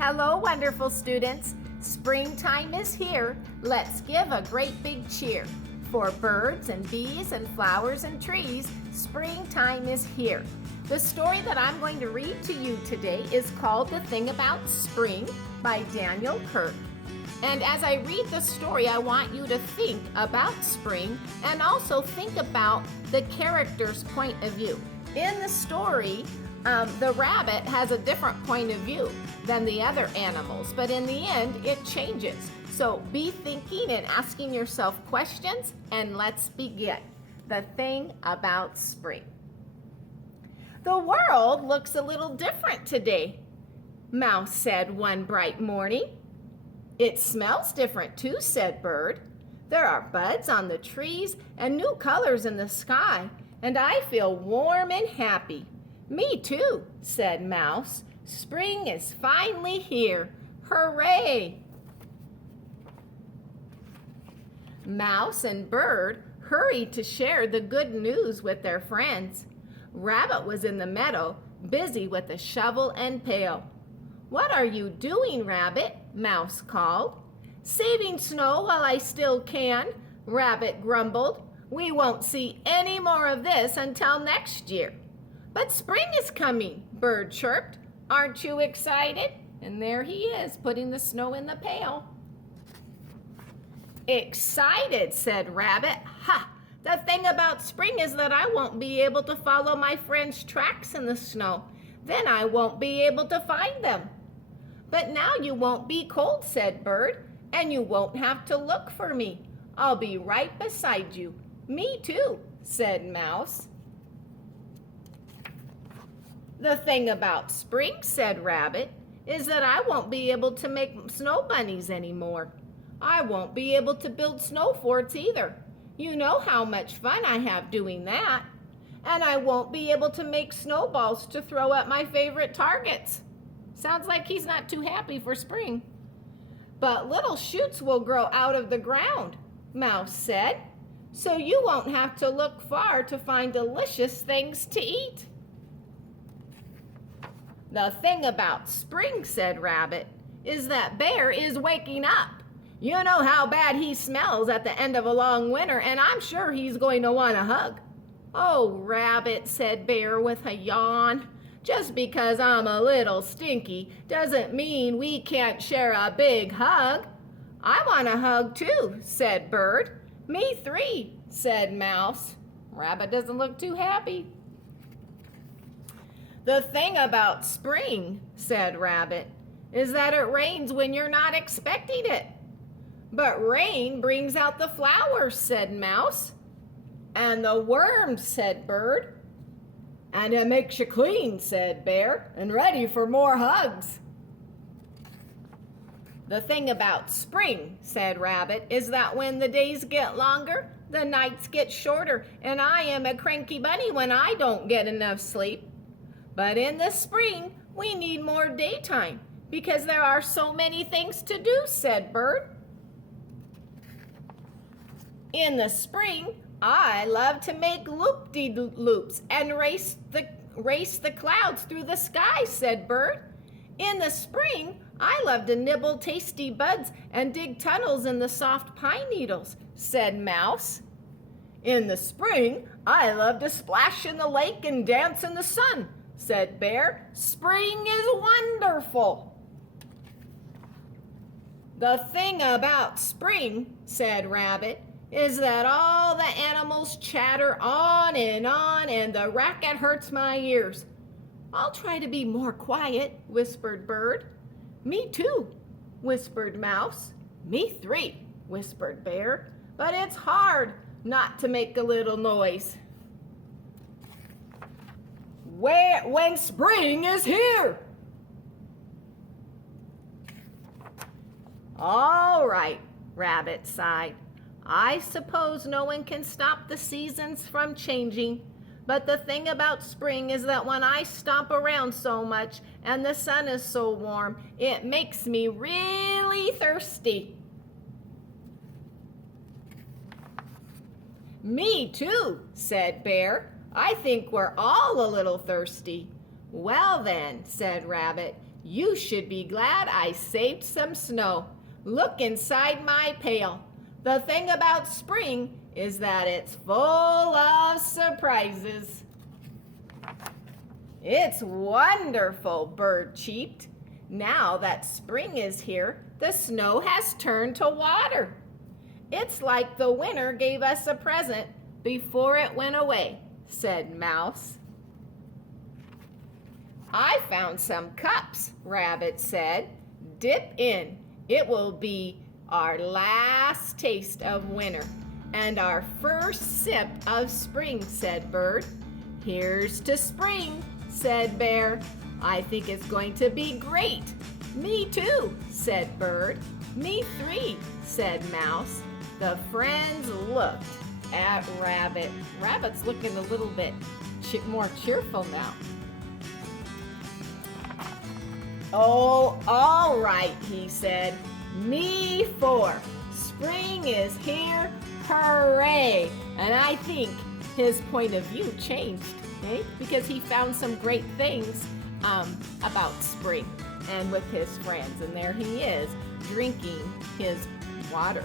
Hello, wonderful students. Springtime is here. Let's give a great big cheer. For birds and bees and flowers and trees, springtime is here. The story that I'm going to read to you today is called The Thing About Spring by Daniel Kirk. And as I read the story, I want you to think about spring and also think about the character's point of view. In the story, the rabbit has a different point of view than the other animals, but in the end, it changes. So be thinking and asking yourself questions, and let's begin. The thing about spring. The world looks a little different today, Mouse said one bright morning. It smells different too, said Bird. There are buds on the trees and new colors in the sky, and I feel warm and happy. Me too, said Mouse. Spring is finally here. Hooray! Mouse and Bird hurried to share the good news with their friends. Rabbit was in the meadow, busy with a shovel and pail. What are you doing, Rabbit? Mouse called. Saving snow while I still can, Rabbit grumbled. We won't see any more of this until next year. But spring is coming, Bird chirped. Aren't you excited? And there he is, putting the snow in the pail. Excited, said Rabbit. Ha! The thing about spring is that I won't be able to follow my friends' tracks in the snow. Then I won't be able to find them. But now you won't be cold, said Bird, and you won't have to look for me. I'll be right beside you. Me too, said Mouse. The thing about spring, said Rabbit, is that I won't be able to make snow bunnies anymore. I won't be able to build snow forts either. You know how much fun I have doing that. And I won't be able to make snowballs to throw at my favorite targets. Sounds like he's not too happy for spring. But little shoots will grow out of the ground, Mouse said, so you won't have to look far to find delicious things to eat. The thing about spring, said Rabbit, is that Bear is waking up. You know how bad he smells at the end of a long winter, and I'm sure he's going to want a hug. Oh, Rabbit, said Bear with a yawn. Just because I'm a little stinky doesn't mean we can't share a big hug. I want a hug too, said Bird. Me three, said Mouse. Rabbit doesn't look too happy. The thing about spring, said Rabbit, is that it rains when you're not expecting it. But rain brings out the flowers, said Mouse. And the worms, said Bird. And it makes you clean, said Bear, and ready for more hugs. The thing about spring, said Rabbit, is that when the days get longer, the nights get shorter, and I am a cranky bunny when I don't get enough sleep. But in the spring, we need more daytime because there are so many things to do, said Bird. In the spring, I love to make loop-de-loops and race the clouds through the sky, said Bird. In the spring, I love to nibble tasty buds and dig tunnels in the soft pine needles, said Mouse. In the spring, I love to splash in the lake and dance in the sun, said Bear. Spring is wonderful. The thing about spring, said Rabbit, is that all the animals chatter on, and the racket hurts my ears. I'll try to be more quiet, whispered Bird. Me too, whispered Mouse. Me three, whispered Bear. But it's hard not to make a little noise. When spring is here. All right, Rabbit sighed. I suppose no one can stop the seasons from changing, but the thing about spring is that when I stomp around so much and the sun is so warm, it makes me really thirsty. Me too, said Bear. I think we're all a little thirsty. Well then, said Rabbit, You should be glad I saved some snow. Look inside my pail. The thing about spring is that it's full of surprises." "It's wonderful," Bird cheeped. "Now that spring is here, the snow has turned to water. It's like the winter gave us a present before it went away," said Mouse. "I found some cups," Rabbit said. "Dip in. It will be our last taste of winter and our first sip of spring," said Bird. "Here's to spring," said Bear. "I think it's going to be great." "Me too," said Bird. "Me three," said Mouse. The friends looked at Rabbit. Rabbit's looking a little bit more cheerful now. "Oh, all right," he said. "Me four. Spring is here. Hooray!" And I think his point of view changed, because he found some great things about spring and with his friends. And there he is, drinking his water.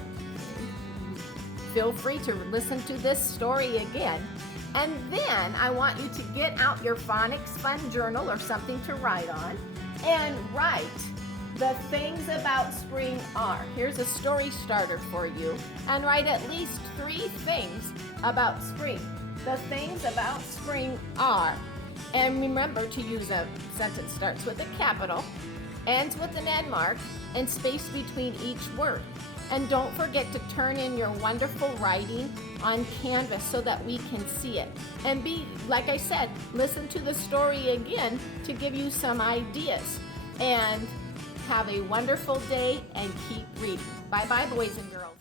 Feel free to listen to this story again. And then I want you to get out your phonics fun journal or something to write on and write the things about spring are. Here's a story starter for you. And write at least 3 things about spring. The things about spring are. And remember to use a sentence starts with a capital, ends with an end mark, and space between each word. And don't forget to turn in your wonderful writing on Canvas so that we can see it. And like I said, listen to the story again to give you some ideas. And have a wonderful day and keep reading. Bye-bye, boys and girls.